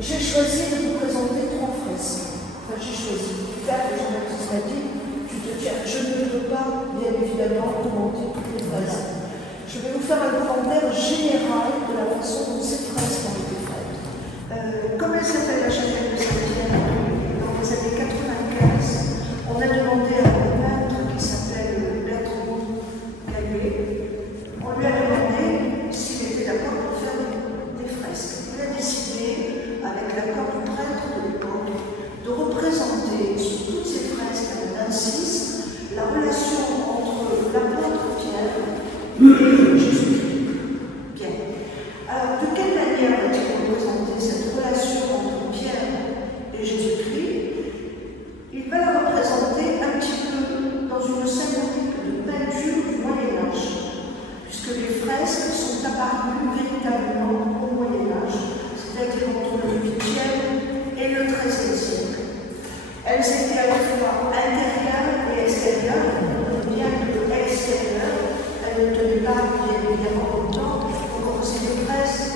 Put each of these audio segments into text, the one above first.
J'ai choisi de vous présenter 3 fresques. Enfin, j'ai choisi. Là, Jean-Baptiste m'a dit, tu te tiens, je ne peux pas, bien évidemment, commenter toutes les fresques. Je vais vous faire un commentaire général de la façon dont ces fresques ont été faites. Comme elle s'appelle la chapelle de Saint-Pierre, dans les années 95, on a demandé à un peintre qui s'appelle Bertrand Caluet, on lui a demandé s'il était d'accord pour faire des fresques. Il a décidé, avec l'accord du prêtre de l'époque, de représenter sur toutes ces fresques à Nancy la relation entre l'apôtre Pierre et Jésus-Christ. Bien. Alors, de quelle manière va-t-il représenter cette relation entre Pierre et Jésus-Christ? Il va la représenter un petit peu dans une symbolique de peinture du Moyen-Âge, puisque les fresques sont apparues véritablement au Moyen-Âge, c'est-à-dire entre le 8e et le 13e siècle. Elles étaient à la fois intérieures et extérieures, bien que extérieures, elles ne tenaient pas bien évidemment longtemps. Donc c'est des fresques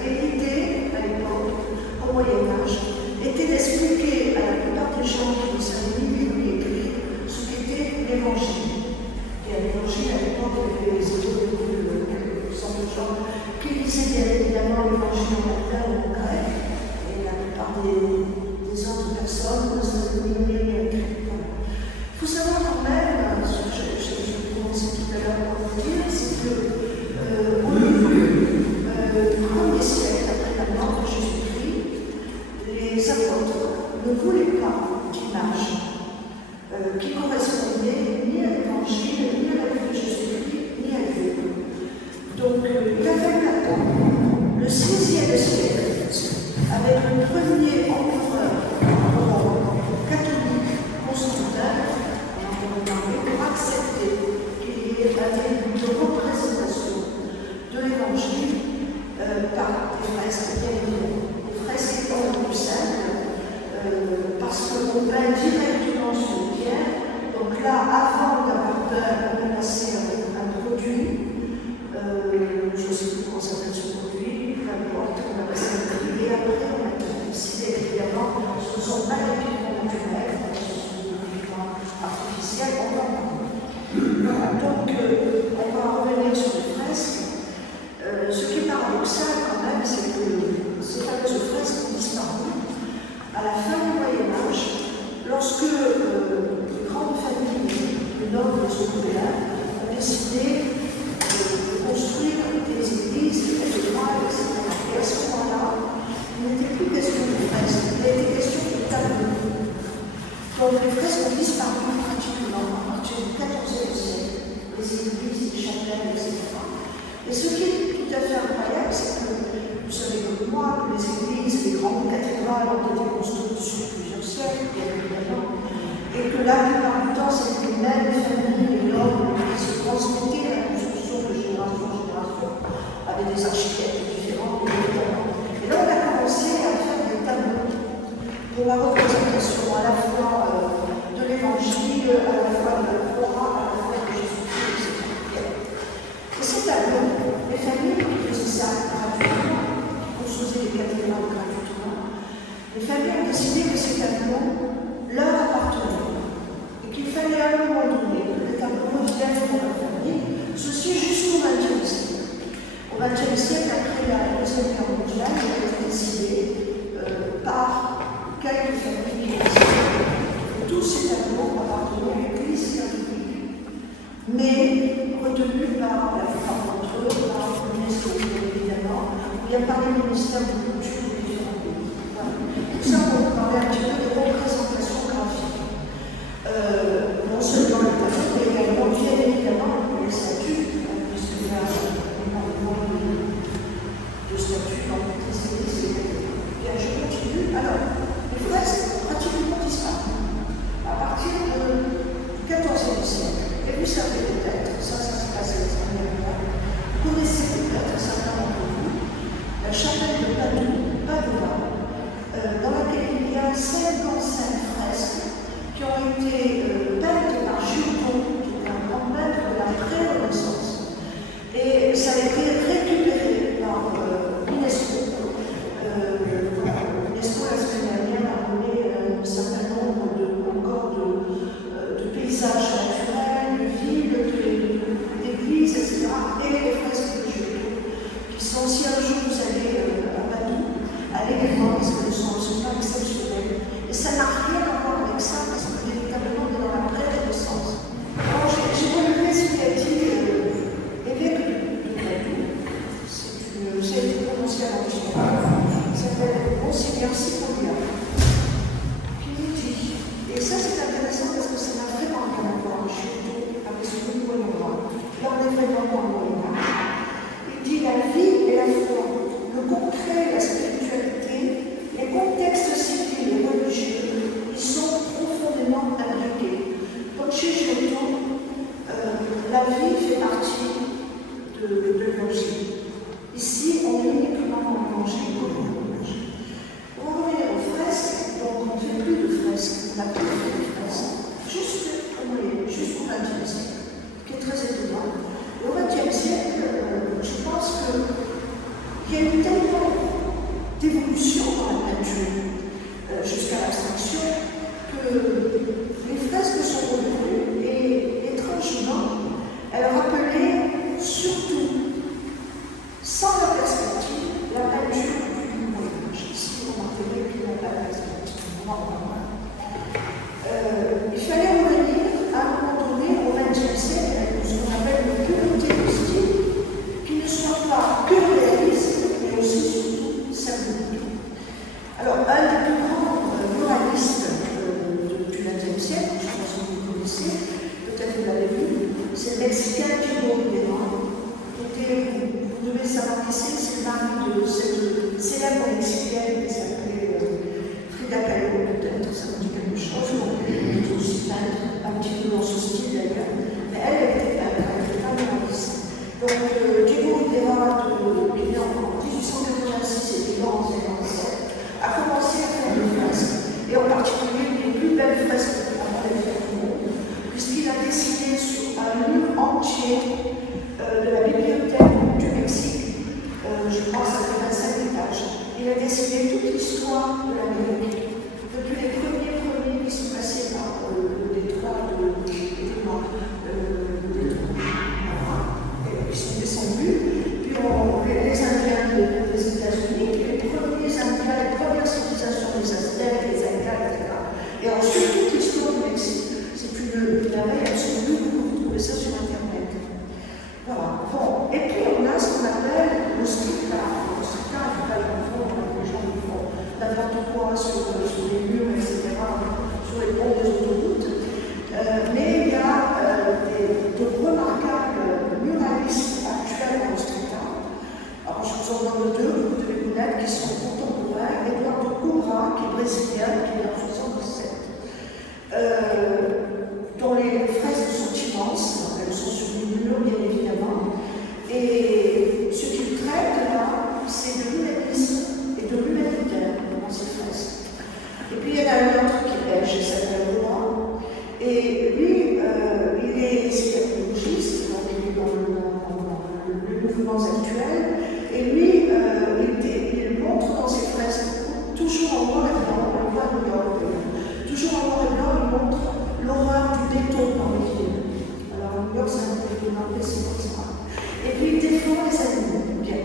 élitées à l'époque, au Moyen-Âge, étaient d'expliquer à la plupart des gens qui ne savaient ni lire ni écrire ce qu'était l'Évangile. Et à l'Évangile, à l'époque, il y avait les écoles, quelques cent de gens qui lisaient bien évidemment l'Évangile en latin ou en grec, et la plupart des autres personnes ne savaient ni lire ni écrire. Il faut savoir quand même, ce que j'ai commencé tout à l'heure par vous dire, c'est que au début du 1er siècle, après la mort de Jésus-Christ, les apôtres ne voulaient pas d'image qui correspondait ni à l'Évangile, ni à la vie de Jésus-Christ, ni à Dieu. Donc, il a fallu attendre le 6e siècle, avec le premier empereur catholique, Constantin, pour accepter qu'il y ait un début de représentation de l'Évangile par des fresques, bien évidemment. Les fresques étant plus simples, parce qu'on peint directement sur pierre. Donc là, avant d'avoir peint, on a passé avec un produit, je ne sais plus comment s'appelle ce produit, peu importe, on a passé un produit, et après on a décidé évidemment, ce ne sont pas les pigments naturels, ce sont des pigments artificiels, on va en voilà, donc on va revenir sur les fresques. Ce qui est paradoxal quand même, c'est que ces fameuses fresques ont disparu à la fin du Moyen-Âge, lorsque les grandes familles de nobles européens ont décidé de construire des églises, des cathédrales, etc. Et à ce moment-là, il n'était plus question de fresques, il était question de tableaux. Donc les fresques ont disparu pratiquement à partir du XIVe siècle, les églises, les chapelles, etc. Et ce qui est tout à fait incroyable, c'est que vous savez comme moi que les églises, les grandes cathédrales ont été construites sur plusieurs siècles, bien évidemment, et que la plupart du temps, c'est les mêmes familles nobles qui se transmettaient la construction de génération en génération, avec des architectes différents, bien évidemment. Et là, on a commencé à faire des tableaux pour la représentation à la fois de l'Évangile, à la fois de la Torah, à la fois de Jésus-Christ, etc. Et ces tableaux, les familles qui faisaient ça gratuitement, qui construisaient les cathédrales gratuitement, les familles ont décidé que ces tableaux leur appartenaient et qu'il fallait à un moment donné que les tableaux reviennent dans leur famille, ceci jusqu'au XXe siècle. Au XXe siècle, après la Deuxième Guerre mondiale, il a été décidé par quelques familles qui ont tous ces tableaux appartenaient à l'Église catholique, mais retenus par la plupart d'entre eux, par l'UNESCO, évidemment, ou bien par les ministères de culture des différents pays. Voilà. Tout ça pour vous parler un petit peu des représentations graphiques. Non seulement le tableau, mais également, bien évidemment, les statues, puisque là, énormément de statues dans toutes les églises. Bien, je continue. Alors, les fresques ont pratiquement disparu à partir du XIVe siècle. Et vous savez peut-être, ça se passe à l'extérieur, vous connaissez peut-être, certains d'entre vous, la chapelle de Padova, dans laquelle il y a 55 fresques qui ont été peintes par Giotto, qui est un grand maître de la pré-Renaissance. Et ça a été récupéré par l'UNESCO. Voilà. évolution dans la peinture, jusqu'à l'abstraction, que les fresques sont revenues et étrangement, elles rappelaient surtout, sans la perspective, la peinture du Moyen-Âge. Ici, on remarquerait qu'il n'y a pas de perspective. Il fallait revenir à un moment donné au XXe siècle avec ce qu'on appelle une pureté de style qui ne soit pas que réaliste, mais aussi surtout symbolique. Alors, un des plus grands moralistes du XXe siècle, je pense que vous le connaissez, peut-être que vous l'avez vu, c'est le Mexicain Diego Rivera. Vous devez savoir qui c'est le mari de cette célèbre Mexicaine qui s'appelait Frida Kahlo, peut-être, ça me dit quelque chose. Elle était aussi peintre, un petit peu dans ce style d'ailleurs, mais elle était peintre, elle n'était pas moraliste. Donc, Diego Rivera, qui est né en 1886 et qui est mort en 1957, a commencé à faire des fresques, et en particulier les plus belles fresques de du monde, puisqu'il a dessiné sur un mur entier de la bibliothèque du Mexique, je pense à 25 étages. Il a dessiné toute l'histoire de l'Amérique, depuis les premiers qui sont passés par le détroit ils sont descendus, puis les Indiens des États-Unis, les premiers Indiens, les premières civilisations des Aztèques, les Incas, etc. Et ensuite, toute l'histoire du Mexique. C'est une merveille absolue, vous trouvez ça sur Internet. Voilà. Bon. Et puis on a ce qu'on appelle le street art. Le street art, il ne faut pas le confondre avec les gens qui font n'importe quoi sur les murs, etc., sur les ponts des autoroutes. Mais il y a de remarquables muralistes actuels dans le street art. Alors je vous en donne deux, vous devez connaître, qui sont contemporains. Eduardo Coura, qui est brésilien, qui est en 77. Dont les fresques sont immenses, elles sont sur les murs bien évidemment, et ce qu'il traite là, c'est de l'humanisme et de l'humanitaire dans ces fresques. Et puis il y en a un autre qui est belge, il s'appelle Laurent, et lui, il est psychologiste, donc il est dans le mouvement actuel, et lui, il montre dans ses fresques, toujours en noir et blanc, on le voit à New York, toujours en noir et blanc, il montre l'horreur du béton dans les villes. Alors, New York, c'est un peu c'est comme ça. Et puis, il défend les animaux. Bien.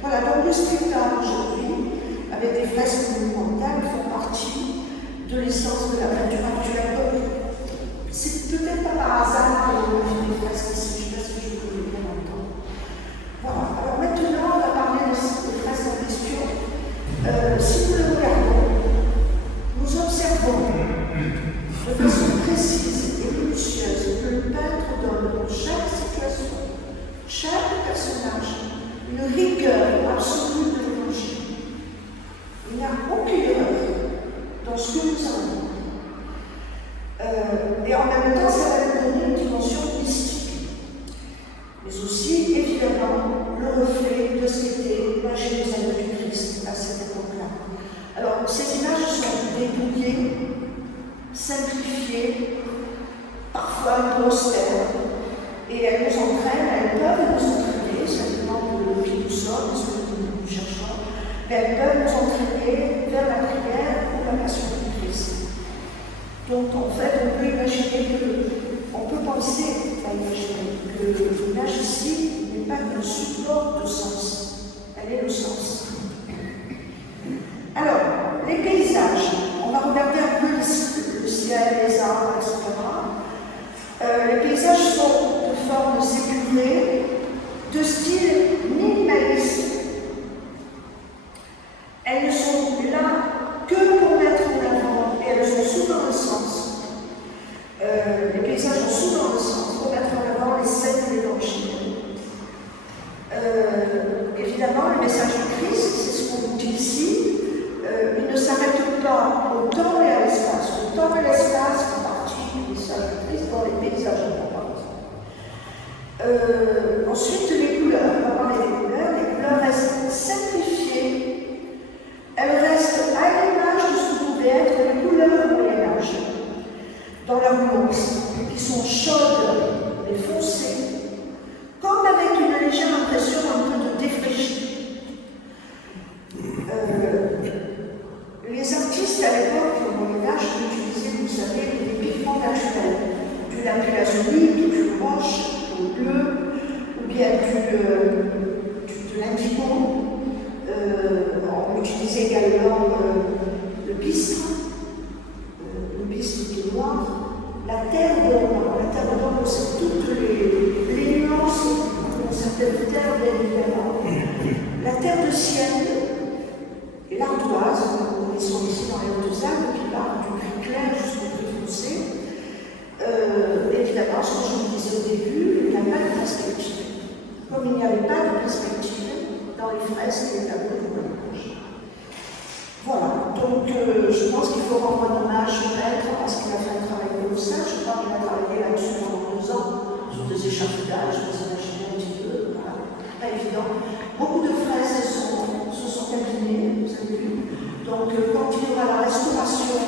Voilà, donc le street art aujourd'hui, avec des fresques monumentales, font partie de l'essence de la peinture actuelle. C'est peut-être pas par hasard que l'on a fait des fresques ici, je ne sais pas si je peux le dire maintenant. Voilà. Alors maintenant, on va parler des fresques en question. Si nous le regardons, nous observons de façon précise et minutieuse que le peintre donne dans chaque situation, chaque personnage, une rigueur absolue de l'énergie. Il n'y a aucune erreur dans ce que nous avons. Et en même temps, ça va nous donner une dimension mystique, mais aussi, évidemment, le reflet de ce qu'était la Jérusalem du Christ à cette époque-là. Alors, ces images sont dépouillées, simplifiées, parfois un peu austères, et elles nous entraînent, elles peuvent nous entraîner, ça dépend de qui nous sommes, de ce que nous cherchons, mais elles peuvent nous entraîner vers la prière ou la passion du Christ. Donc en fait, on peut imaginer on peut penser à imaginer que l'image ici n'est pas un support de sens, elle est le sens. Alors, les paysages, on va regarder un peu le ciel, les arbres, etc. Les paysages sont de forme séculée, de style minimaliste. Elles ne sont là que pour mettre en avant, et elles ont souvent un sens. Les paysages ont souvent un sens pour mettre en avant les scènes de l'évangile. Évidemment, le message du Christ, c'est ce qu'on vous dit ici, il ne s'arrête pas au temps et à l'espace. Le temps et l'espace font partie du message du Christ dans les paysages importants. Ensuite, les couleurs. On va parler des couleurs. Les couleurs restent simplifiées. Elles restent à l'image de ce que pouvaient être les couleurs au Moyen-Âge, dans leur nuance, qui sont chaudes et foncées, comme avec une légère impression un peu de défraîchis. l'amazonique, du roche, du bleu, ou bien de l'indigo. On utilisait également le bistre qui est noir. La terre d'ombre, c'est toutes les nuances dans certaines terres, bien évidemment. La terre de ciel et l'ardoise, nous connaissons ici dans les Hautes-Alpes, qui part du gris clair jusqu'au gris foncé. Évidemment, ce que je vous disais au début, il n'y a pas de perspective. Comme il n'y avait pas de perspective dans les fresques et les tableaux de voyage. Voilà, donc je pense qu'il faut rendre un hommage au maître parce qu'il a fait un travail colossal. Je crois qu'il a travaillé là-dessus pendant 2 ans, sur des échafaudages, vous imaginez un petit peu, voilà, pas évident. Beaucoup de fraises se sont abîmées, vous avez vu. Donc quand il y aura la restauration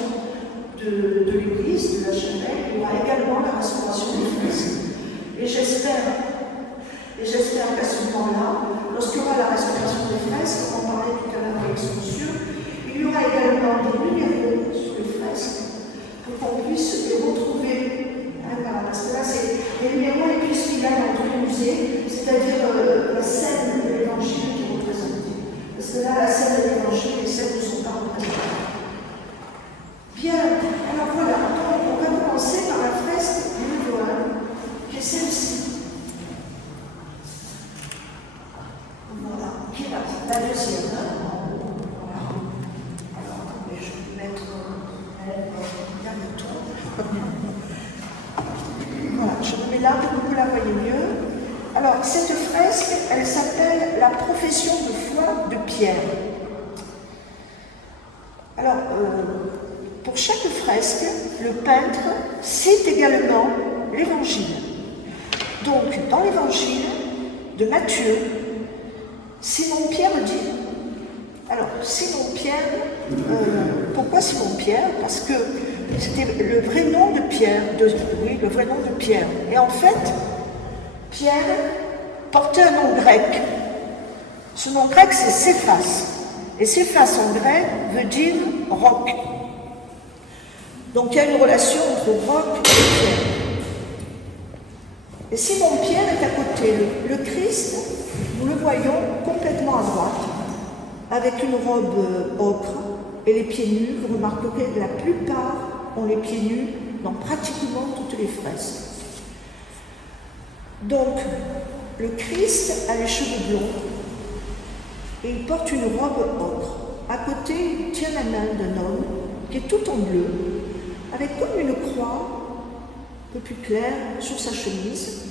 de l'église, de la chapelle, il y aura également la restauration des fresques. Et j'espère qu'à ce moment-là, lorsqu'il y aura la restauration des fresques, on en parlait tout à l'heure avec l'exposition, il y aura également des numéros sur les fresques pour qu'on puisse les retrouver. Voilà, parce que là, les numéros et puis ce qu'il y a dans tous les musées, c'est-à-dire la scène de l'évangile qui est représentée. Parce que là, la scène de l'évangile, les scènes ne sont pas représentées. Bien, alors voilà, donc on va commencer par la fresque numéro 1, qui est celle-ci. Voilà, qui est la deuxième. Voilà. Alors, je vais mettre bien le tour. Voilà, je me mets là pour que vous la voyez mieux. Alors, cette fresque, elle s'appelle la profession de foi de Pierre. Alors, pour chaque fresque, le peintre cite également l'évangile. Donc, dans l'évangile de Matthieu, Simon-Pierre dit, alors Simon-Pierre, pourquoi Simon-Pierre? Parce que c'était le vrai nom de Pierre, le vrai nom de Pierre. Et en fait, Pierre portait un nom grec. Ce nom grec, c'est Céphas. Et Céphas en grec veut dire roc. Donc il y a une relation entre roc et Pierre. Et Simon-Pierre est à côté. Le Christ, nous le voyons complètement à droite, avec une robe ocre et les pieds nus. Vous remarquerez que la plupart ont les pieds nus dans pratiquement toutes les fresques. Donc, le Christ a les cheveux blonds et il porte une robe ocre. À côté, il tient la main d'un homme qui est tout en bleu, avec comme une croix un peu plus claire sur sa chemise.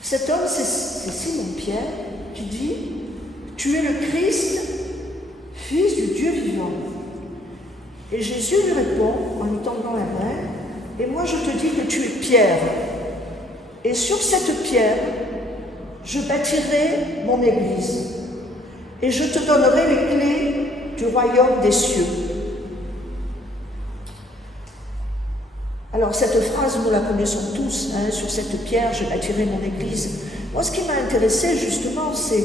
Cet homme, c'est Simon-Pierre qui dit « Tu es le Christ, fils du Dieu vivant. » Et Jésus lui répond en lui tendant la main « Et moi je te dis que tu es Pierre. Et sur cette pierre, je bâtirai mon église. Et je te donnerai les clés du royaume des cieux. » Alors cette phrase, nous la connaissons tous, hein, sur cette pierre, je bâtirai mon église. Moi, ce qui m'a intéressé justement, c'est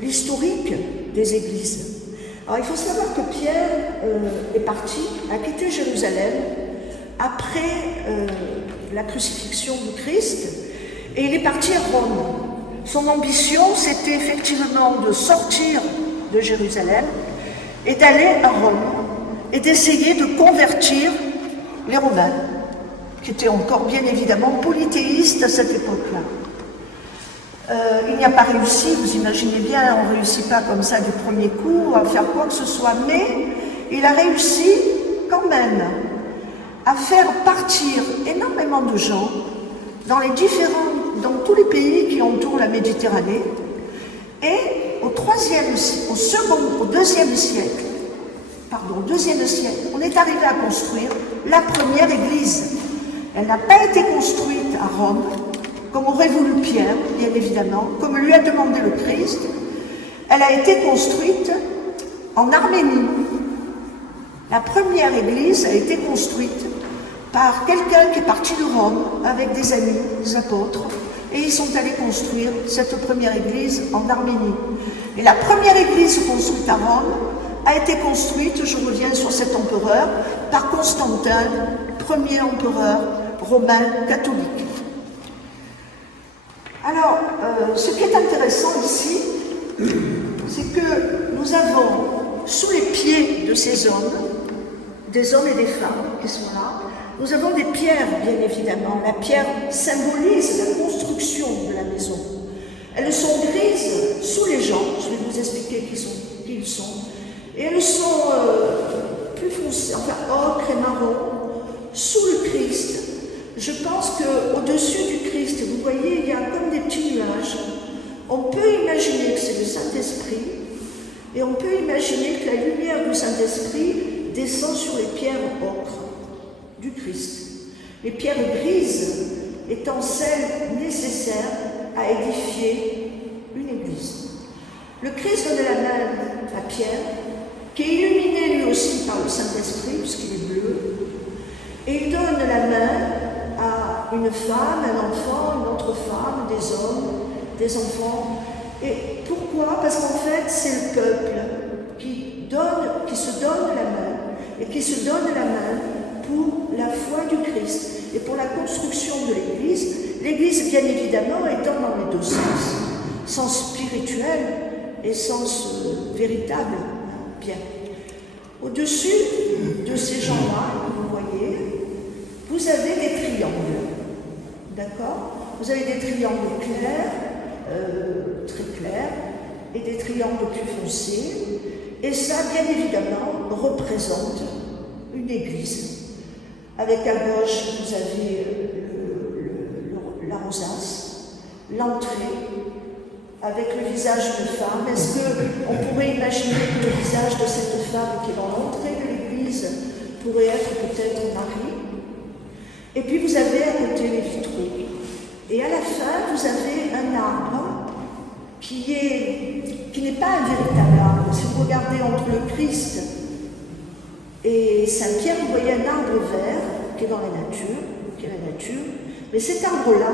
l'historique des églises. Alors il faut savoir que Pierre est parti, a quitté Jérusalem après la crucifixion du Christ, et il est parti à Rome. Son ambition, c'était effectivement de sortir de Jérusalem et d'aller à Rome et d'essayer de convertir les Romains, qui étaient encore bien évidemment polythéistes à cette époque-là. Il n'y a pas réussi, vous imaginez bien, on ne réussit pas comme ça du premier coup à faire quoi que ce soit, mais il a réussi quand même à faire partir énormément de gens dans tous les pays qui entourent la Méditerranée, et au deuxième siècle, on est arrivé à construire la première église. Elle n'a pas été construite à Rome, comme aurait voulu Pierre, bien évidemment, comme lui a demandé le Christ. Elle a été construite en Arménie. La première église a été construite par quelqu'un qui est parti de Rome avec des amis, des apôtres, et ils sont allés construire cette première église en Arménie. Et la première église construite à Rome a été construite, je reviens sur cet empereur, par Constantin, premier empereur romain catholique. Alors, ce qui est intéressant ici, c'est que nous avons sous les pieds de ces hommes, des hommes et des femmes qui sont là, nous avons des pierres, bien évidemment. La pierre symbolise la construction de la maison. Elles sont grises sous les gens, je vais vous expliquer qui ils sont, et elles sont plus foncées, enfin ocre et marron, sous le Christ. Je pense qu'au-dessus du Christ, vous voyez, il y a comme des petits nuages. On peut imaginer que c'est le Saint-Esprit, et on peut imaginer que la lumière du Saint-Esprit descend sur les pierres ocre du Christ. Les pierres grises étant celles nécessaires à édifier une église. Le Christ donne la main à Pierre, qui est illuminé lui aussi par le Saint-Esprit, puisqu'il est bleu, et il donne la main à une femme, un enfant, une autre femme, des hommes, des enfants. Et pourquoi? Parce qu'en fait, c'est le peuple qui se donne la main, et qui se donne la main pour la foi du Christ et pour la construction de l'Église. L'Église, bien évidemment, étant dans les deux sens spirituel et sens véritable. Bien. Au-dessus de ces gens-là, vous voyez, vous avez des triangles. D'accord? Vous avez des triangles clairs, très clairs, et des triangles plus foncés. Et ça, bien évidemment, représente une église. Avec à gauche, vous avez la rosace, l'entrée, avec le visage d'une femme. Est-ce qu'on pourrait imaginer que le visage de cette femme qui est dans l'entrée de l'église pourrait être peut-être Marie? Et puis vous avez à côté les vitraux. Et à la fin, vous avez un arbre qui n'est pas un véritable arbre. Si vous regardez entre le Christ et Saint-Pierre, vous voyez un arbre vert qui est dans la nature, mais cet arbre-là,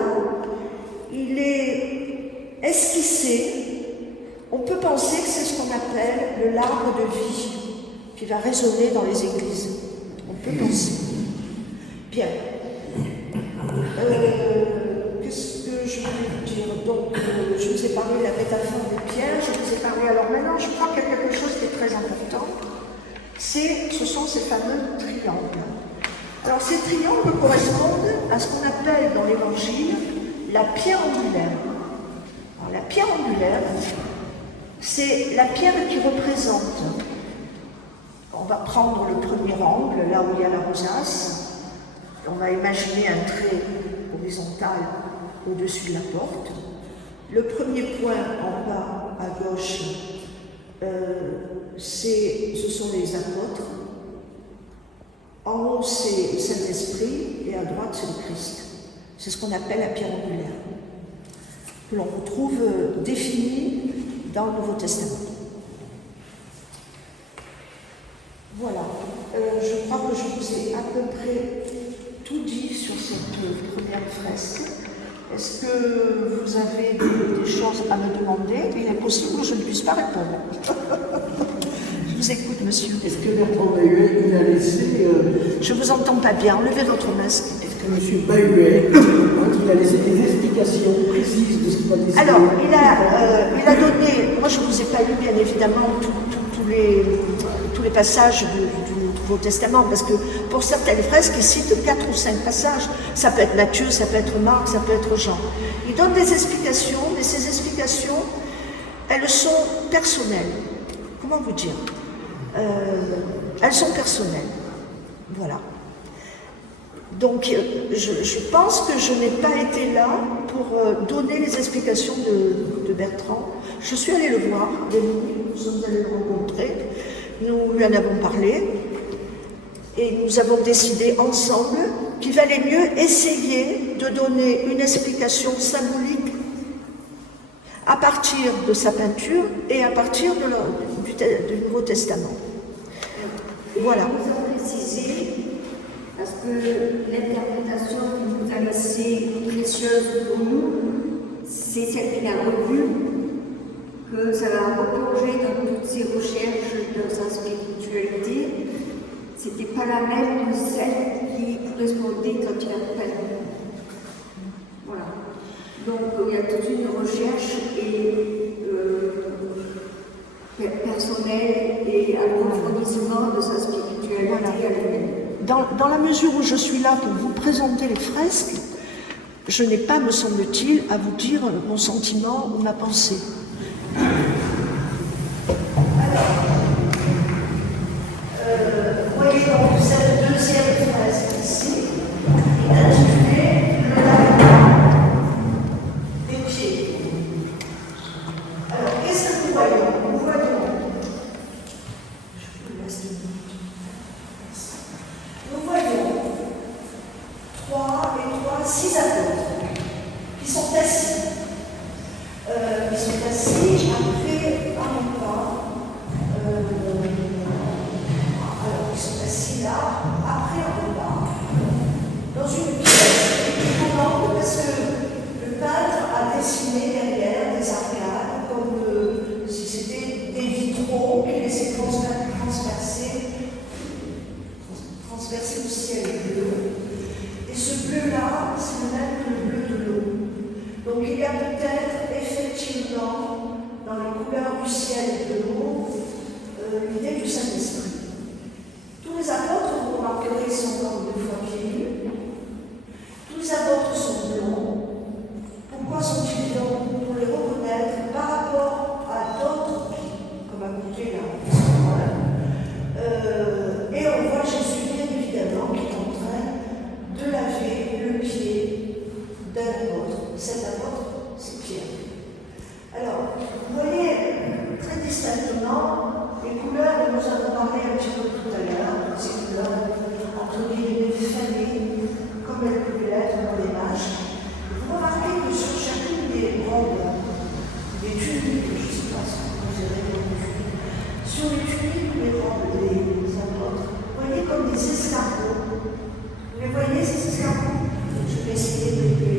il est esquissé. On peut penser que c'est ce qu'on appelle l'arbre de vie qui va résonner dans les églises. On peut penser. Bien. Qu'est-ce que je voulais vous dire? Donc, je vous ai parlé de la métaphore des pierres, je vous ai parlé. Alors maintenant, je crois qu'il y a quelque chose qui est très important. Ce sont ces fameux triangles. Alors, ces triangles correspondent à ce qu'on appelle dans l'Évangile la pierre angulaire. Alors, la pierre angulaire, c'est la pierre qui représente. On va prendre le premier angle, là où il y a la rosace. On va imaginer un trait horizontal au-dessus de la porte. Le premier point en bas à gauche, ce sont les apôtres. En haut, c'est le Saint-Esprit et à droite, c'est le Christ. C'est ce qu'on appelle la pierre angulaire, que l'on retrouve définie dans le Nouveau Testament. Voilà. Je crois que je vous ai à peu près tout dit sur cette première fresque. Est-ce que vous avez des choses à me demander? Il est possible que je ne puisse pas répondre. Je vous écoute, monsieur. Est-ce que Bertrand Bahuet, il a laissé... Je ne vous entends pas bien. Enlevez votre masque. Est-ce que M. Bahuet, il a laissé des explications précises de ce qu'il a décidé? Alors, il a donné... Moi, je ne vous ai pas lu, bien évidemment, tous les passages du Nouveau Testament, parce que pour certaines fresques, il cite 4 ou 5 passages. Ça peut être Matthieu, ça peut être Marc, ça peut être Jean. Il donne des explications, mais ces explications, elles sont personnelles. Comment vous dire? Elles sont personnelles. Voilà. Donc, je pense que je n'ai pas été là pour donner les explications de Bertrand. Je suis allée le voir, nous sommes allés le rencontrer, nous lui en avons parlé, et nous avons décidé ensemble qu'il valait mieux essayer de donner une explication symbolique à partir de sa peinture et à partir du Nouveau Testament. Voilà. Vous avez précisé, parce que l'interprétation qu'il nous a laissée précieuse pour nous, c'est celle qu'il a revue, que ça l'a replongé dans toutes ses recherches, dans sa spiritualité. C'était pas la même que celle qui correspondait quand il a peint. Voilà. Donc il y a toute une recherche personnelle et un approfondissement de sa spiritualité à lui-même. Dans la mesure où je suis là pour vous présenter les fresques, je n'ai pas, me semble-t-il, à vous dire mon sentiment ou ma pensée. Voyez donc cette deuxième fresque ici, intitulée Le lavement des pieds. Alors, qu'est-ce que nous voyons? Nous voyons, je vous laisse 2 minutes. Nous voyons 6 apôtres qui sont assis. Ils sont assis après un repas. Alors, ils sont assis là, après un repas, dans une pièce étonnante parce que le peintre a dessiné derrière des arcades comme si c'était des vitraux qui laissaient transverser le ciel bleu. Et ce bleu-là, c'est le même que le bleu de l'eau. Donc il y a peut-être effectivement, dans les couleurs du ciel et de l'eau, l'idée du Saint-Esprit. Tous les apôtres, vous remarquerez, sont comme 2 fois pieds nus. Tous les apôtres sont blonds. Pourquoi sont-ils blonds? Pour les reconnaître par rapport à d'autres qui, comme à côté là, et on voit Jésus, bien évidemment, qui est en train de laver le pied d'un apôtre. Cet apôtre, c'est Pierre. Alors, vous voyez très distinctement les couleurs dont nous avons parlé un petit peu tout à l'heure, ces couleurs entre guillemets fanées, comme elles pouvaient l'être dans les mages. Vous remarquez que sur chacune des robes, des tuniques, je ne sais pas si vous avez reconnu, sur les tuniques, les robes des apôtres, vous voyez comme des escargots. Vous les voyez, ces escargots? Je vais essayer de les.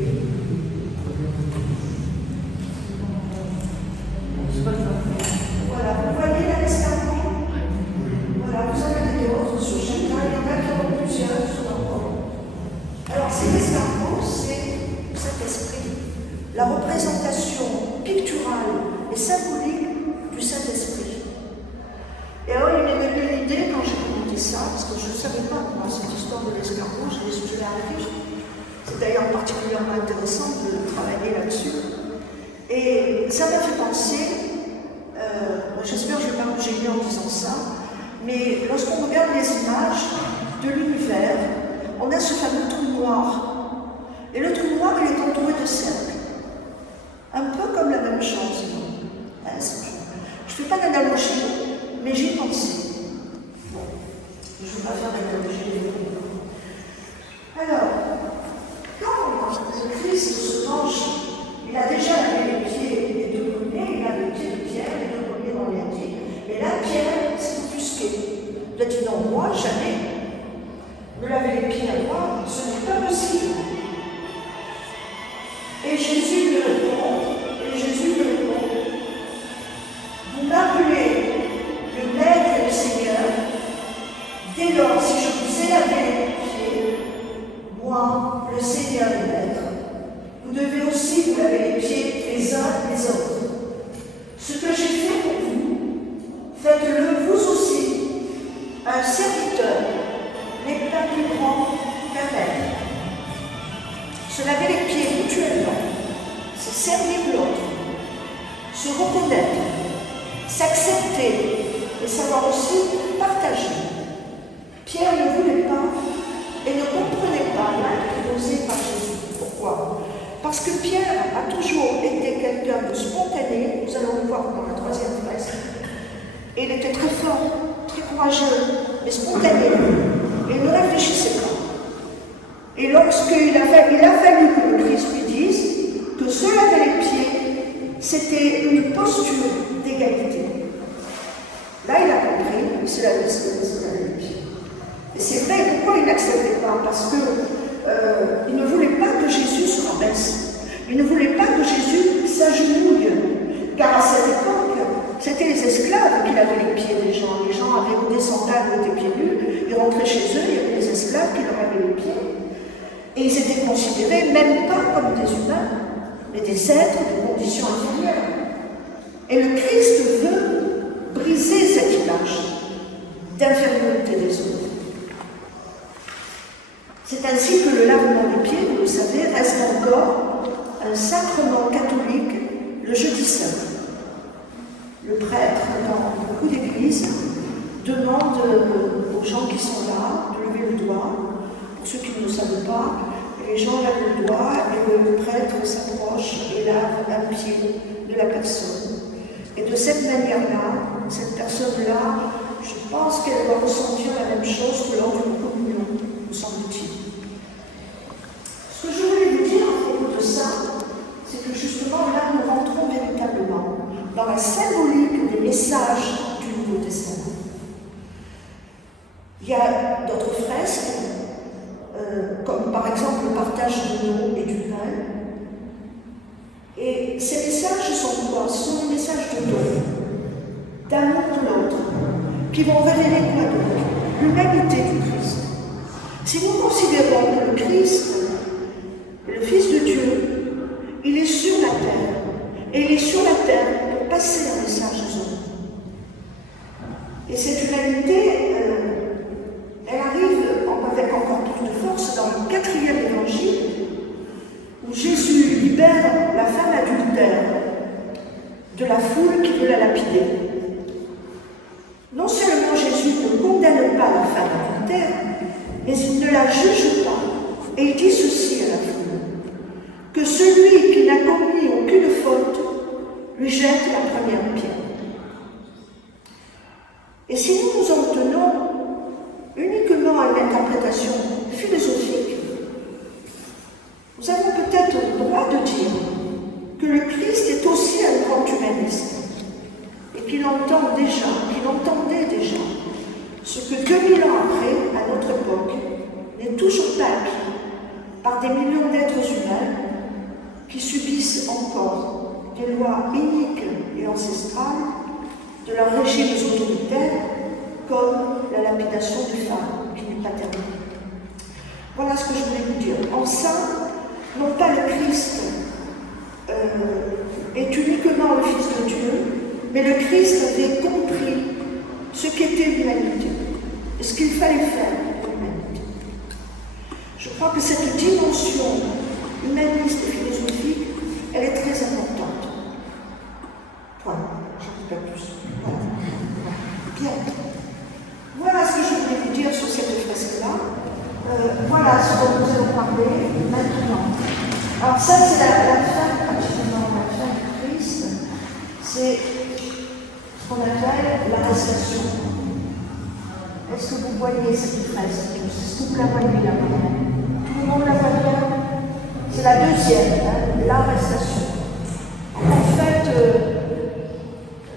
Voilà, vous voyez là l'escargot? Voilà, vous en avez des autres sur chacun, il y en a qui ont plusieurs sur leur robe. Alors, ces escargots, c'est Saint-Esprit, la représentation picturale et symbolique du Saint-Esprit. Et alors, il m'est venu une idée quand j'ai commenté ça, parce que je ne savais pas, moi, cette histoire de l'escargot, je l'ai arrêté. C'est d'ailleurs particulièrement intéressant de travailler là-dessus. Et ça m'a fait penser, j'espère que je ne vais pas me gêner en disant ça, mais lorsqu'on regarde les images de l'univers, on a ce fameux trou noir. Et le trou noir, il est entouré de cercles. Un peu comme la même chose. Je ne fais pas d'analogie, mais j'y pensé. Bon, je ne veux pas faire d'analogie. Alors, quand le Christ se penche, il a déjà lavé les pieds des 2 premiers, il a les pieds de Pierre, les 2 premiers dans les pieds. Et là, Pierre s'est offusqué. Il a dit non, moi, jamais. Me laver les pieds à moi, ce n'est pas possible. Et Jésus lui répond, vous m'appelez le Maître et le Seigneur, dès lors, si je vous ai lavé les pieds, moi, le Seigneur et le Maître, vous devez aussi vous laver les pieds les uns les autres. Ce que j'ai fait pour vous, faites-le vous aussi. Un serviteur n'est pas plus grand qu'un maître. Se laver les pieds mutuellement, c'est servir l'autre, se reconnaître, s'accepter et savoir aussi partager. Pierre ne voulait pas et ne comprenait pas l'acte posé par Jésus. Pourquoi? Parce que Pierre a toujours été quelqu'un de spontané, nous allons le voir dans la 3e fresque, et il était très fort, très courageux, mais spontané, et il ne réfléchissait pas. Et lorsqu'il a fallu que le Christ lui dise que se laver les pieds, c'était une posture d'égalité. Là, il a compris, il se lavait les pieds. Et c'est vrai, pourquoi il n'acceptait pas? Parce qu'il ne voulait pas que Jésus se rabaisse. Il ne voulait pas que Jésus s'agenouille. Car à cette époque, c'était les esclaves qui lavaient les pieds des gens. Les gens avaient des sandales des pieds nus, ils rentraient chez eux, il y avait des esclaves qui leur avaient les pieds. Et ils étaient considérés même pas comme des humains, mais des êtres de conditions inférieures. Et le Christ veut briser cette image d'infériorité des autres. C'est ainsi que le lavement des pieds, vous le savez, reste encore un sacrement catholique le jeudi saint. Le prêtre, dans beaucoup d'églises, demande aux gens qui sont là de lever le doigt. Pour ceux qui ne le savent pas, les gens lavent le doigt et le prêtre s'approche et lave un pied de la personne. Et de cette manière-là, cette personne-là, je pense qu'elle va ressentir la même chose que lors d'une communion, me semble-t-il. Ce que je voulais vous dire à propos de ça, c'est que justement là, nous rentrons véritablement dans la symbolique des messages du Nouveau Testament. Il y a d'autres fresques, comme par exemple le partage de l'eau et du pain. Et ces messages sont quoi? Ce sont des messages de don, d'amour de l'autre, qui vont révéler quoi d'autre? L'humanité du Christ. Si nous considérons que le Christ, le Fils de Dieu, il est sur la terre, et il est sur la terre pour passer un message aux hommes. Et cette humanité, elle arrive avec encore plus de force dans le 4e évangile, où Jésus libère la femme adultère de la foule qui veut la lapider. Non seulement Jésus ne condamne pas la femme adultère, mais il ne la juge pas. Et il dit ceci à la foule, que celui qui n'a commis aucune faute lui jette la première pierre. Et si nous nous en tenons uniquement à une interprétation philosophique, nous avons peut-être le droit de dire que le Christ est aussi un grand humaniste et qu'il entendait déjà ce que 2000 ans après, à notre époque, n'est toujours pas acquis par des millions d'êtres humains qui subissent encore des lois iniques et ancestrales de leurs régimes autoritaires, comme la lapidation des femmes, qui n'est pas terminée. Voilà ce que je voulais vous dire. En ça, non pas le Christ est uniquement le Fils de Dieu, mais le Christ avait compris ce qu'était l'humanité et ce qu'il fallait faire pour l'humanité. Je crois que cette dimension humaniste et philosophique, elle est très importante. Voilà, je ne dis pas plus. Voilà. Bien. Voilà ce que je voulais vous dire sur cette fresque-là. Voilà ce dont nous allons parler maintenant. Alors ça, c'est la fin, pratiquement la fin du Christ. C'est ce qu'on appelle l'arrestation. Est-ce que vous voyez cette fresque? Est-ce que vous la voyez là-bas? Tout le monde la voit bien? C'est la deuxième, l'arrestation. En fait,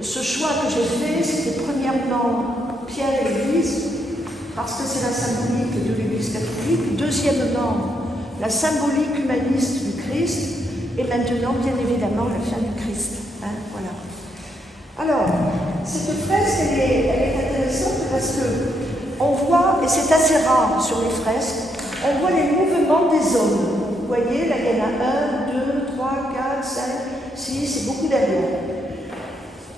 ce choix que j'ai fait, c'était premièrement Pierre et l'Église, parce que c'est la symbolique de l'Église catholique. Deuxièmement, la symbolique humaniste du Christ. Et maintenant, bien évidemment, la fin du Christ. Voilà. Alors, cette fresque, elle est intéressante parce qu'on voit, et c'est assez rare sur les fresques, on voit les mouvements des hommes. Vous voyez, là, il y en a 1, 2, 3, 4, 5, 6, c'est beaucoup d'ailleurs.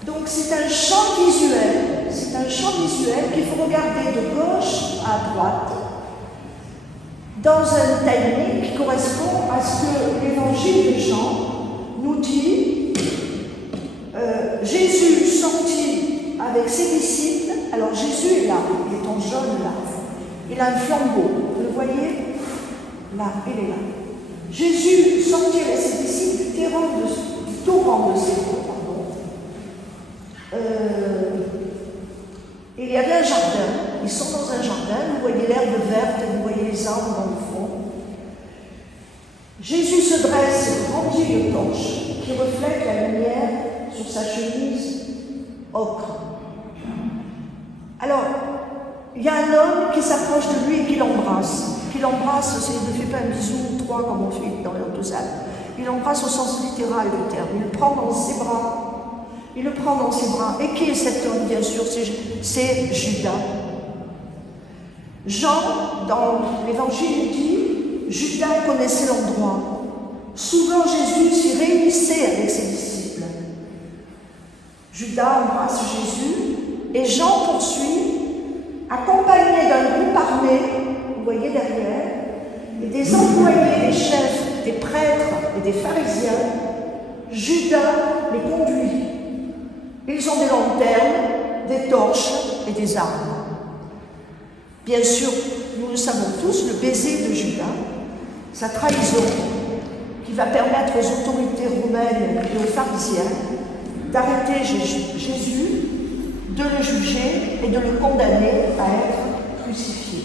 Donc c'est un champ visuel. C'est un champ visuel qu'il faut regarder de gauche à droite dans un timing qui correspond à ce que l'évangile de Jean nous dit. Jésus sortit avec ses disciples. Alors Jésus est là, il est en jaune là. Il a un flambeau, vous le voyez? Là, il est là. Jésus sortit avec ses disciples du torrent de Cédron, il y avait un jardin, ils sont dans un jardin, vous voyez l'herbe verte, vous voyez les arbres dans le fond. Jésus se dresse et brandit une torche qui reflète la lumière sur sa chemise ocre. Alors, il y a un homme qui s'approche de lui et qui l'embrasse. Il ne fait pas un bisou ou trois comme on fait dans l'air de salle. Il l'embrasse au sens littéral du terme. Il le prend dans ses bras. Et qui est cet homme? Bien sûr, c'est Judas. Jean, dans l'évangile, dit Judas connaissait l'endroit Souvent, Jésus s'y réunissait avec ses disciples. Judas embrasse Jésus et Jean poursuit, accompagné d'un groupe armé, vous voyez derrière, et des employés, des chefs, des prêtres et des pharisiens. Judas les conduit. Ils ont des lanternes, des torches et des armes. Bien sûr, nous le savons tous, le baiser de Judas, sa trahison, qui va permettre aux autorités romaines et aux pharisiens d'arrêter Jésus, de le juger et de le condamner à être crucifié.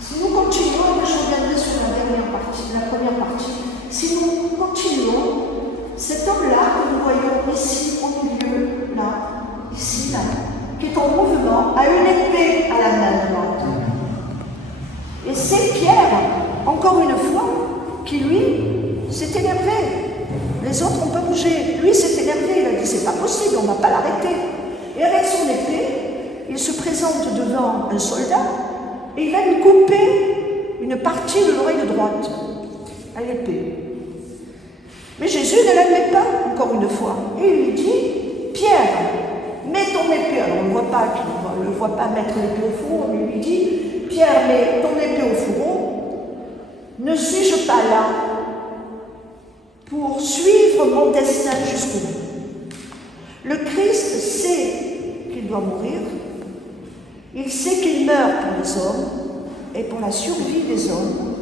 Si nous continuons, je reviendrai sur la première partie, si nous continuons, cet homme-là que nous voyons ici, au milieu, là, ici, là, qui est en mouvement, a une épée à la main droite. Et c'est Pierre, encore une fois, qui lui s'est énervé. Les autres n'ont pas bougé. Lui s'est énervé, il a dit c'est pas possible, on ne va pas l'arrêter. Et avec son épée, il se présente devant un soldat et il va lui couper une partie de l'oreille droite à l'épée. Mais Jésus ne l'admet pas, encore une fois. Et il lui dit, Pierre, mets ton épée. Alors on ne le voit pas mettre l'épée au fourreau, mais il lui dit, Pierre, mets ton épée au fourreau. Ne suis-je pas là pour suivre mon destin jusqu'au bout? Le Christ sait qu'il doit mourir. Il sait qu'il meurt pour les hommes et pour la survie des hommes.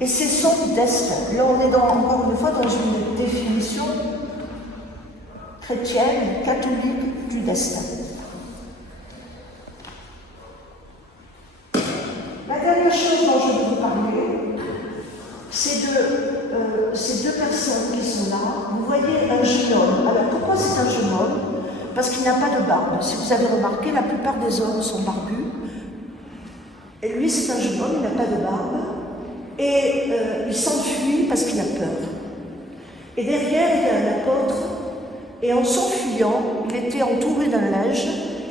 Et c'est son destin. Là, on est encore une fois dans une définition chrétienne, catholique du destin. La dernière chose dont je veux vous parler, c'est de ces deux personnes qui sont là. Vous voyez un jeune homme. Alors pourquoi c'est un jeune homme? Parce qu'il n'a pas de barbe. Si vous avez remarqué, la plupart des hommes sont barbus. Et lui, c'est un jeune homme, il n'a pas de barbe. Et il s'enfuit parce qu'il a peur. Et derrière, il y a un apôtre. Et en s'enfuyant, il était entouré d'un linge.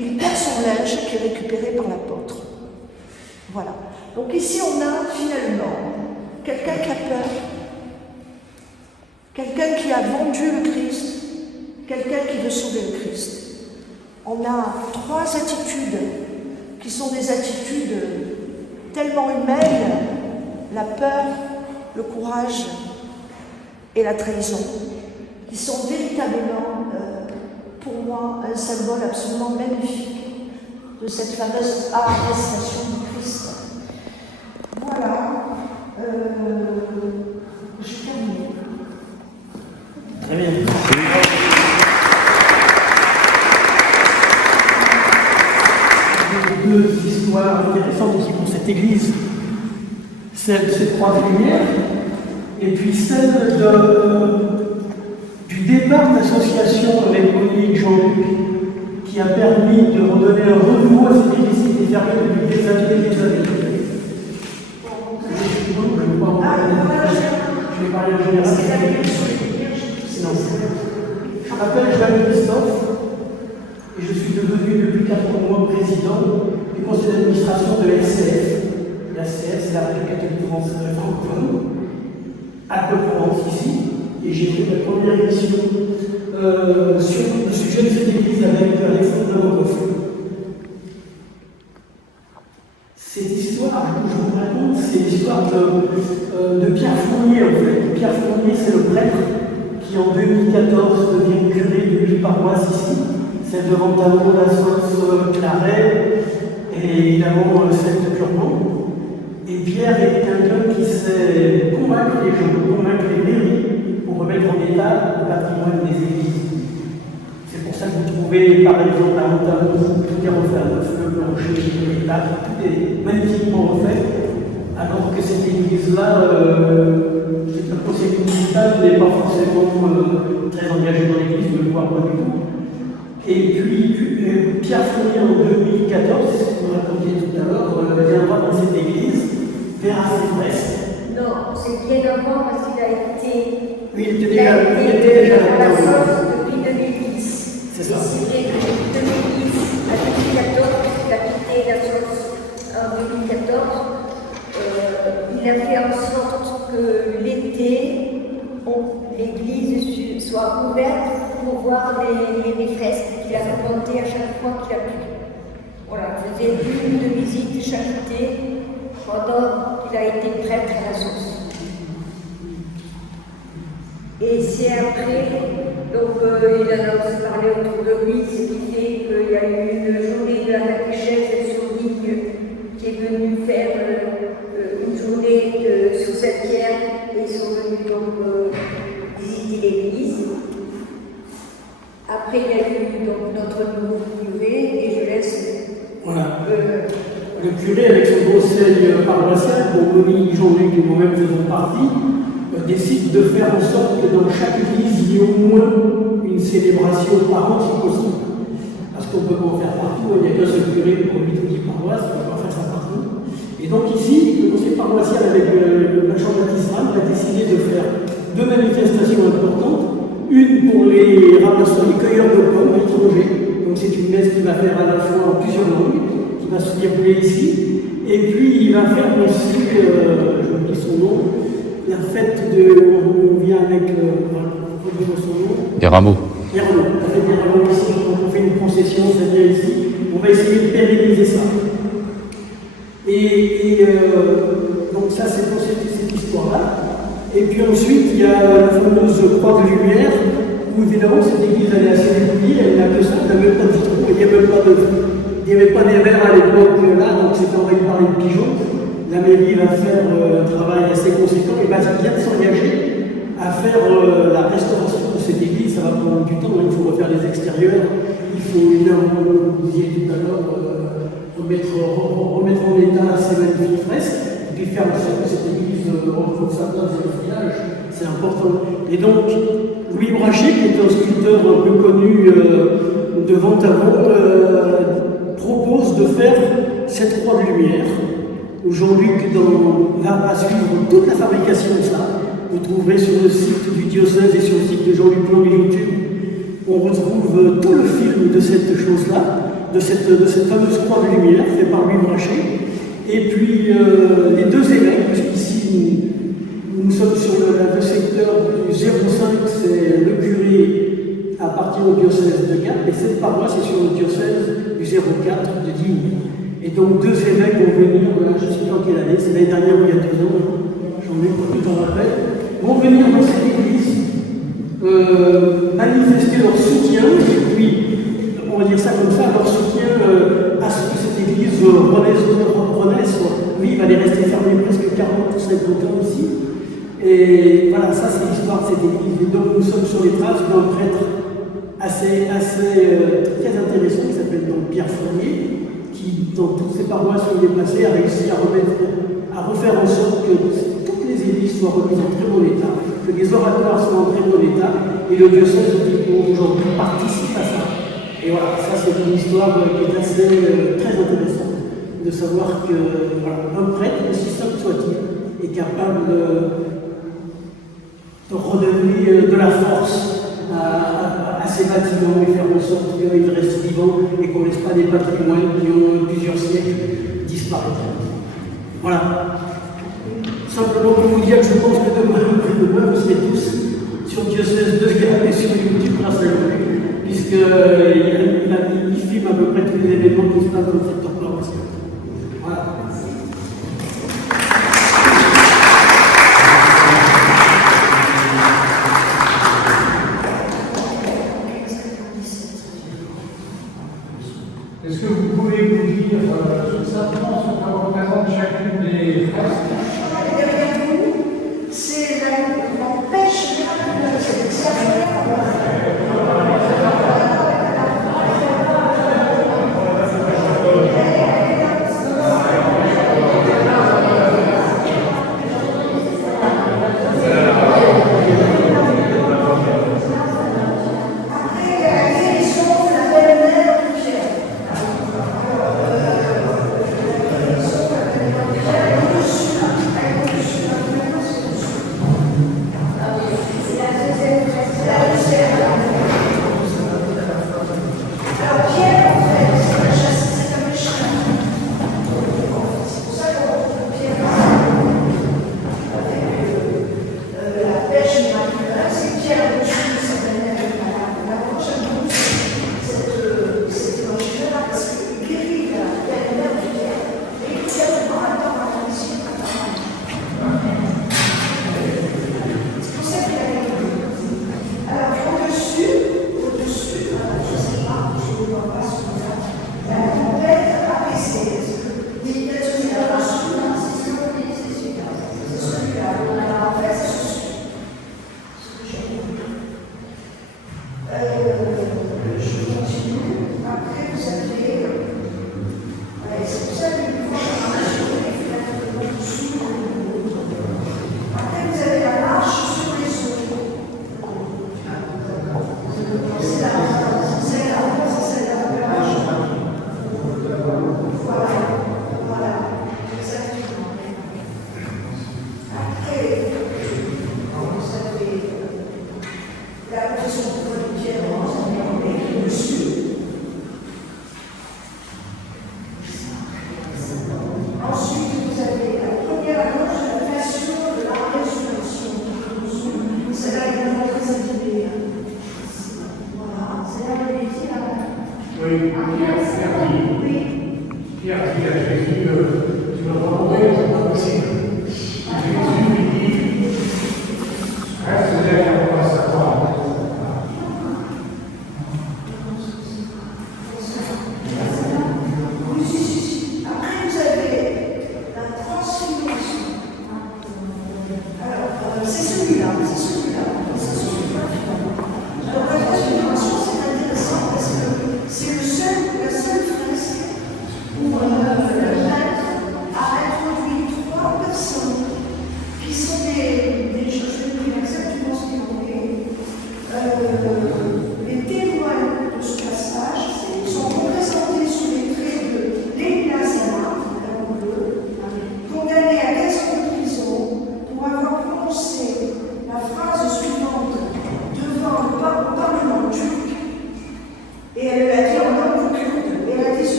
Il perd son linge qui est récupéré par l'apôtre. Voilà. Donc ici, on a finalement quelqu'un qui a peur, quelqu'un qui a vendu le Christ, quelqu'un qui veut sauver le Christ. On a trois attitudes qui sont des attitudes tellement humaines, la peur, le courage et la trahison, qui sont véritablement, pour moi, un symbole absolument magnifique de cette fameuse arrestation du Christ. Voilà, j'ai terminé. Très bien. Deux histoires intéressantes aussi pour cette église. Celle de ces trois lumières, et puis celle du départ de l'association avec Monique Jean-Luc, qui a permis de redonner un renouveau à cette église qui était fermée depuis des années et des années. Je vais parler en général. Je m'appelle Jean-Christophe et je suis devenu depuis 4 mois président du conseil d'administration de l'ACF. L'ACF, c'est la Radio catholique française francophone, à Port-Provence ici, et j'ai fait ma première émission sur le sujet de cette église avec Alexandre Damogoff. Cette histoire que je vous raconte, c'est l'histoire de Pierre Fournier, en fait. Pierre Fournier, c'est le prêtre qui, en 2014, devient curé d'une paroisse ici, celle de Ventamo, la Sauce, Claret, et évidemment celle de Purement. Et Pierre est quelqu'un qui sait convaincre les gens, convaincre les mairies pour remettre en état le patrimoine des églises. C'est pour ça que vous trouvez, par exemple, à Ventamo, tout est refait à neuf, le plancher, les tables, tout est magnifiquement refait, alors que cette église-là, le conseil municipal n'est pas forcément très engagé dans l'église, ne le voit pas du tout. Et puis, Pierre Fournier, en 2014, c'est ce que vous racontiez tout à l'heure, viendra dans cette église, vers Assez-Brest. Non, c'est bien avant parce qu'il a été. Oui, il était déjà à la Sauce depuis 2010. C'est ça. C'est vrai que depuis 2010 à 2014, il a quitté la Sauce en 2014. Il a fait en sorte que l'été, l'église soit ouverte pour voir les fresques qu'il a remontées à chaque fois qu'il a plu. Voilà, je faisais une de visite chaque été pendant qu'il a été prêtre à la source. Et c'est après, donc il en a aussi parlé autour de lui, ce qui fait qu'il y a eu une journée de la catéchèse sur Ligne qui est venue faire une journée sur cette pierre et ils sont venus donc visiter l'église. Après il y a eu donc notre nouveau curé et je laisse. Voilà. Le curé avec son conseil paroissial, dont Monique, Jean-Luc et moi-même faisons partie, décide de faire en sorte que dans chaque église, il y ait au moins une célébration par an si possible. Parce qu'on ne peut pas en faire partout, il n'y a qu'un seul curé pour 8 paroisses, on ne peut pas faire ça partout. Et donc ici, le conseil paroissial avec la chambre baptismale a décidé de faire deux manifestations importantes. Une pour les ramasseurs, les cueilleurs de pommes étrangers. Donc c'est une messe qui va faire à la fois en plusieurs langues, qui va se dérouler ici. Et puis il va faire aussi, je dis son nom, la fête de. On vient avec. Son nom. Des rameaux. Des rameaux. On fait des rameaux ici, on fait une procession, ça vient ici. On va essayer de pérenniser ça. Et donc ça c'est pour cette histoire-là. Et puis ensuite il y a la fameuse croix de lumière, où évidemment cette église elle est assez dépouillée, elle n'a que ça, elle n'a même pas de vitraux, il n'y avait pas des verres à l'époque là, donc c'était envahi par les pigeons. La mairie va faire un travail assez conséquent et va bien s'engager à faire la restauration de cette église. Ça va prendre du temps, il faut refaire les extérieurs, il faut une heure, vous disiez tout à l'heure, remettre en état ces magnifiques fresques, et puis faire en sorte que cette église retrouve sa place dans le village, c'est important. Et donc, Louis Brachet, qui est un sculpteur un peu connu de Ventamont, propose de faire cette croix de lumière. Jean-Luc va suivre toute la fabrication de ça. Vous trouverez sur le site du diocèse et sur le site de Jean-Luc Lang YouTube, on retrouve tout le film de cette chose-là, de cette fameuse croix de lumière faite par Louis Brachet. Et puis les deux évêques, puisqu'ici nous sommes sur le secteur du 05, c'est le curé appartient au diocèse de Gap, et cette paroisse est sur le diocèse du 04 de Digne. Et donc deux évêques vont venir, je ne sais pas en quelle année, c'est l'année dernière ou il y a 2 ans, j'en ai pas tout en rappel, vont venir dans cette église, manifester leur soutien, et puis, on va dire ça comme ça, leur soutien à ce que cette église renaisse. Lui, il va les rester fermés presque 40 ou 50 ans ici. Et voilà, ça c'est l'histoire de cette église. Et donc nous sommes sur les traces d'un prêtre assez très intéressant qui s'appelle donc Pierre Fournier, qui dans toutes ses paroisses où il est passé a réussi à refaire en sorte que toutes les églises soient remises en très bon état, que les oratoires soient en très bon état, et le diocèse aujourd'hui participe à ça. Et voilà, ça c'est une histoire qui est assez très intéressante de savoir que voilà, un prêtre, aussi simple soit-il, est capable de redonner de la force à ces bâtiments et faire en sorte qu'ils restent vivants et qu'on ne laisse pas des patrimoines qui ont plusieurs siècles disparaître. Voilà. Simplement pour vous dire que je pense que demain vous serez tous sur le diocèse de Gap et sur YouTube grâce à lui, puisqu'il filme à peu près tous les événements qui se passent dans cette température. Voilà. Est-ce que vous pouvez vous dire simplement ce que représente chacune des fresques? Derrière vous, c'est la pêche miraculeuse, c'est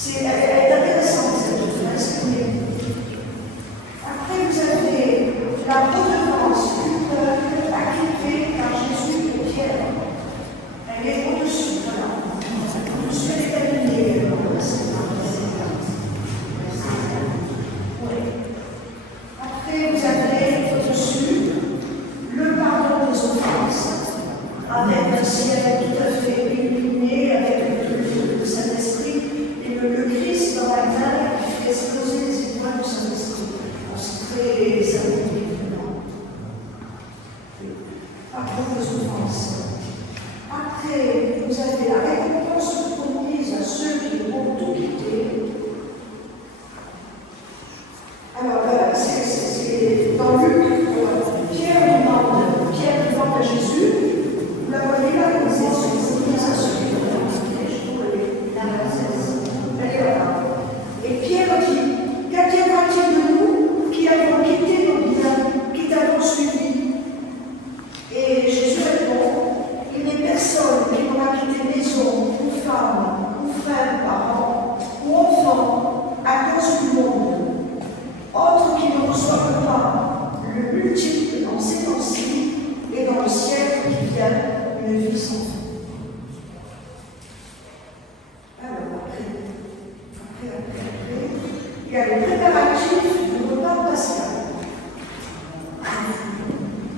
Elle est intéressante cette fresque. Après, vous avez la redevance acquittée par Jésus et Pierre. Elle est au-dessus, voilà. Au-dessus, elle est alignée. Après, vous avez au-dessus le pardon des offenses, avec un ciel tout à fait illuminé, avec le Saint-Esprit et le Christ dans la main qui fait exploser les étoiles du Saint-Esprit. C'est très symbolique. Pardon des offenses. Après, vous avez la récompense promise à ceux qui vont tout quitter. Alors, c'est dans Luc, Pierre demande à Jésus, vous la voyez là, elle est là. Et Pierre dit, qu'adviendra-t-il de nous qui avons quitté nos biens, qui t'avons suivi? Et Jésus répond, il n'est personne qui n'aura quitté maison, ou femme, ou frère, parents, ou enfants, à cause du monde. Autres qui ne reçoivent pas le multiple dans ces temps-ci et dans le siècle qui vient, une vie sans fin. Alors, après, il y a le préparatif du repas pascal.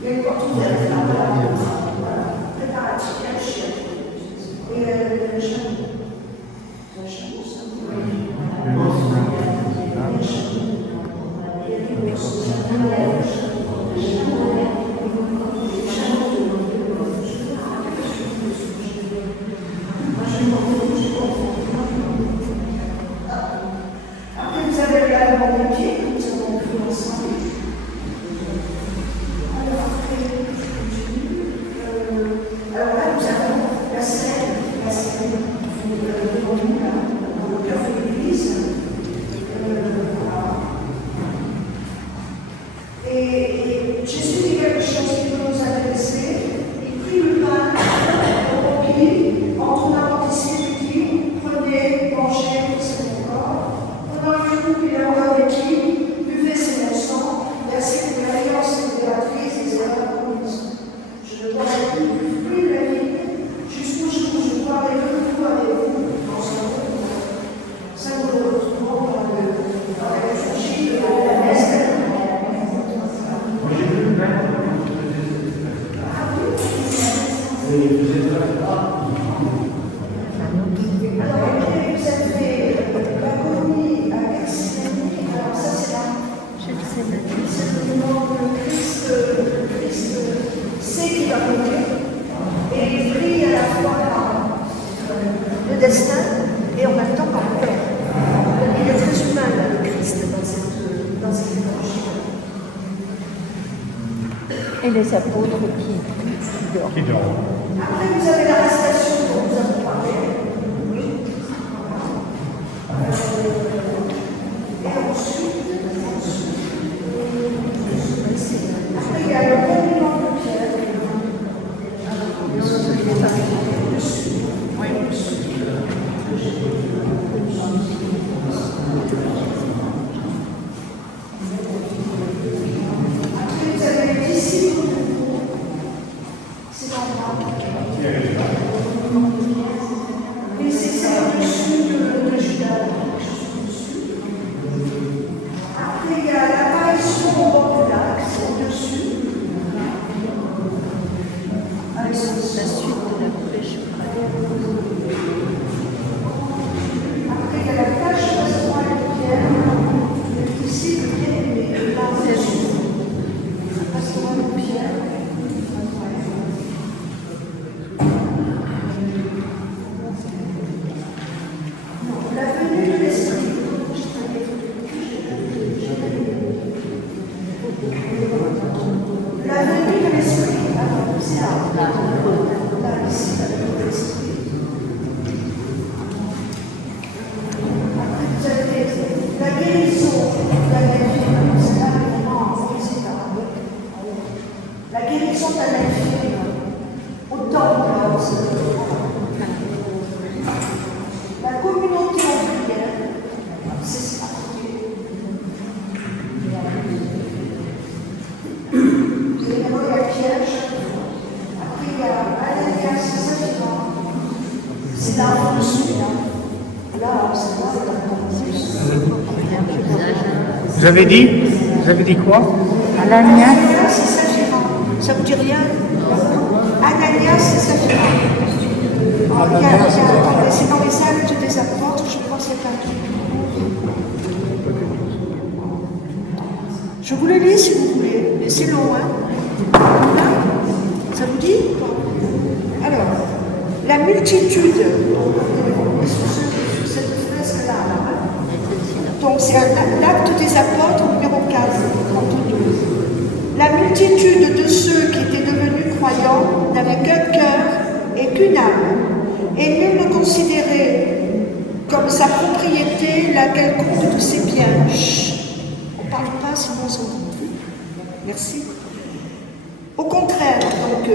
Il y a une porte ouverte là, voilà, préparatif, il y a le chien. Et le chameau. C'est un chameau, ça? Après, vous avez le lavement des pieds, que nous avons vu ensemble. Alors, après, alors là, nous avons la scène devant nous, là, dans le cœur de l'église. Et Jésus dit quelque chose qui peut nous intéresser. Il prit le pain, le rompit, entoura ses disciples et dit, prenez, mangez, c'est mon corps. Prenant le fruit, il a encore vécu, buvez, c'est mon sang, versez pour l'alliance libératrice des erreurs commises. Je ne boirai plus du fruit de la vie, jusqu'au jour où je boirai de nouveau avec vous dans ce monde. Ça nous le retrouvons dans l'évangile de la messe. Alors, après, vous avez l'agonie à Gethsémani. Alors, ça, c'est le moment où le Christ sait qu'il va mourir et il prie à la fois le destin et en même temps par le Père. Il est très humain, là, le Christ, dans cet évangile. Et les apôtres qui dorment. Après, vous avez l'arrestation dont nous avons parlé. Et ensuite, après, il y a le monument de Pierre. Après, vous avez les disciples. C'est l'endroit. Et c'est au-dessus de Judas. Après, il y a l'apparition au bord du lac, c'est au-dessus. Avec la suite de la pêche. Après, il y a la tâche pastorale de Pierre, le disciple bien-aimé, le pastoral de Pierre. La venue de Vous avez dit quoi? Ananias, c'est Saphira. Ça vous dit rien? Ananias, c'est Saphira. Attendez, c'est dans les actes des apôtres, je crois que c'est un truc. Je vous le lis si vous voulez, mais c'est long, hein? Ça vous dit? Alors, la multitude, sur cette fresque-là, donc c'est l'acte des apôtres numéro 15, 32. La multitude de ceux qui étaient devenus croyants n'avaient qu'un cœur et qu'une âme, et nul ne considérait comme sa propriété la quelconque de ses biens. Chut, on ne parle pas sinon on s'en fout plus. Merci. Au contraire, donc,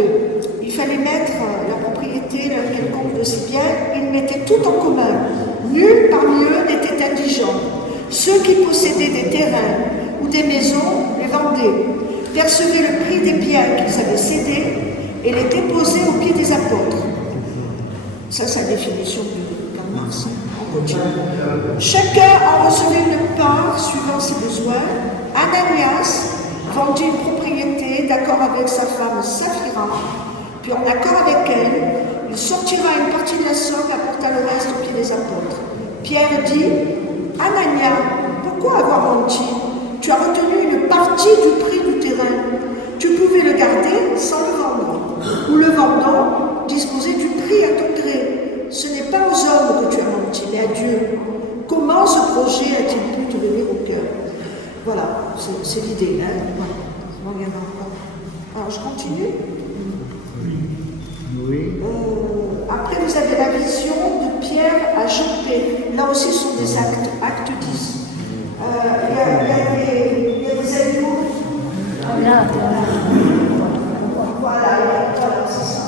il fallait mettre la propriété la quelconque de ses biens, ils mettaient tout en commun. Nul parmi eux n'était indigent. Ceux qui possédaient des terrains ou des maisons les vendaient, percevaient le prix des biens qu'ils avaient cédés et les déposaient aux pieds des apôtres. Ça, c'est la définition de Karl Marx. On continue. Chacun en recevait une part suivant ses besoins. Ananias vendit une propriété d'accord avec sa femme Saphira, puis en accord avec elle, il sortira une partie de la somme et apporta le reste aux pieds des apôtres. Pierre dit: Anania, pourquoi avoir menti? Tu as retenu une partie du prix du terrain. Tu pouvais le garder sans le vendre, ou le vendant, disposer du prix à ton gré. Ce n'est pas aux hommes que tu as menti, mais à Dieu. Comment ce projet a-t-il pu te venir au cœur? Voilà, c'est l'idée. Hein? Voilà. Il y en a encore. Alors, je continue. Oui. Après, vous avez la vision de Pierre à Joppé. Là aussi, ce sont des actes, acte 10. Il y a des animaux. Voilà, c'est ça.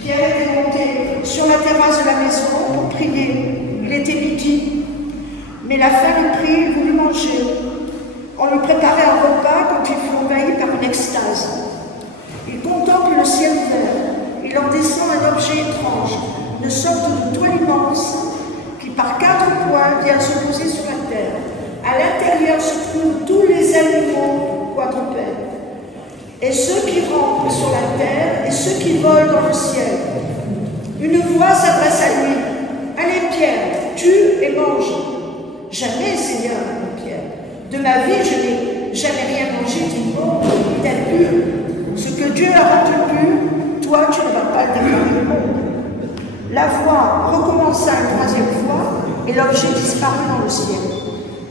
Pierre était monté sur la terrasse de la maison pour prier. Il était midi, mais la faim le prit, il voulut manger. On lui préparait un repas quand il fut envahi par une extase. Il contemple le ciel ouvert. Il en descend un objet étrange, une sorte de toile immense qui par 4 points vient se poser sur la terre. À l'intérieur se trouvent tous les animaux quadrupèdes, et ceux qui rampent sur la terre et ceux qui volent dans le ciel. Une voix s'adresse à lui. Allez Pierre, tue et mange. Jamais, Seigneur, dit Pierre. De ma vie, je n'ai jamais rien mangé d'immonde ni d'impur. Ce que Dieu a rendu pur, toi, tu ne vas pas le déclarer au monde. La voix recommença une 3e fois et l'objet disparut dans le ciel.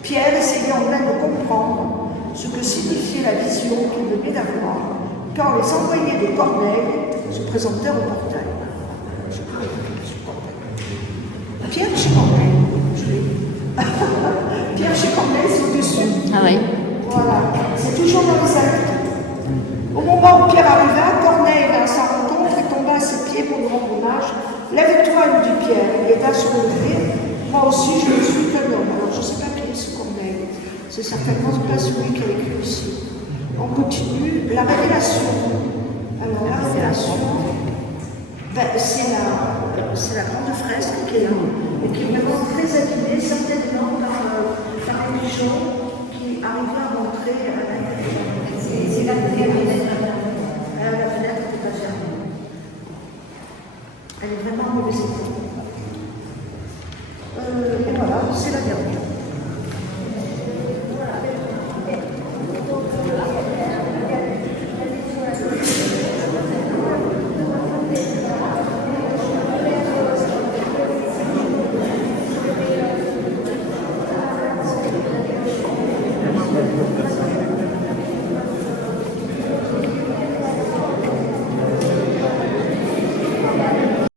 Pierre essayait en vain de comprendre ce que signifiait la vision qu'il venait d'avoir, quand les envoyés de Corneille se présentèrent au portail. Pierre chez Corneille, je l'ai vu. Pierre chez Corneille, c'est au-dessus. Ah oui. Voilà, c'est toujours dans les actes. Au moment où Pierre arriva, Corneille vint à sa rencontre et tomba à ses pieds pour lui rendre hommage. Lève-toi, lui dit Pierre. Il aida à se relever. Moi aussi, je ne suis qu'un homme. Alors, je ne sais pas qui est ce Corneille. C'est certainement pas celui qui a écrit ici. On continue. La révélation. Alors, la révélation, c'est la grande fresque qui est là. Et qui est maintenant très abîmée, certainement par les gens qui arrivaient à rentrer à l'intérieur. C'est la fenêtre. La fenêtre n'est pas fermée. Elle est vraiment en mauvais état. Et voilà, c'est la dernière.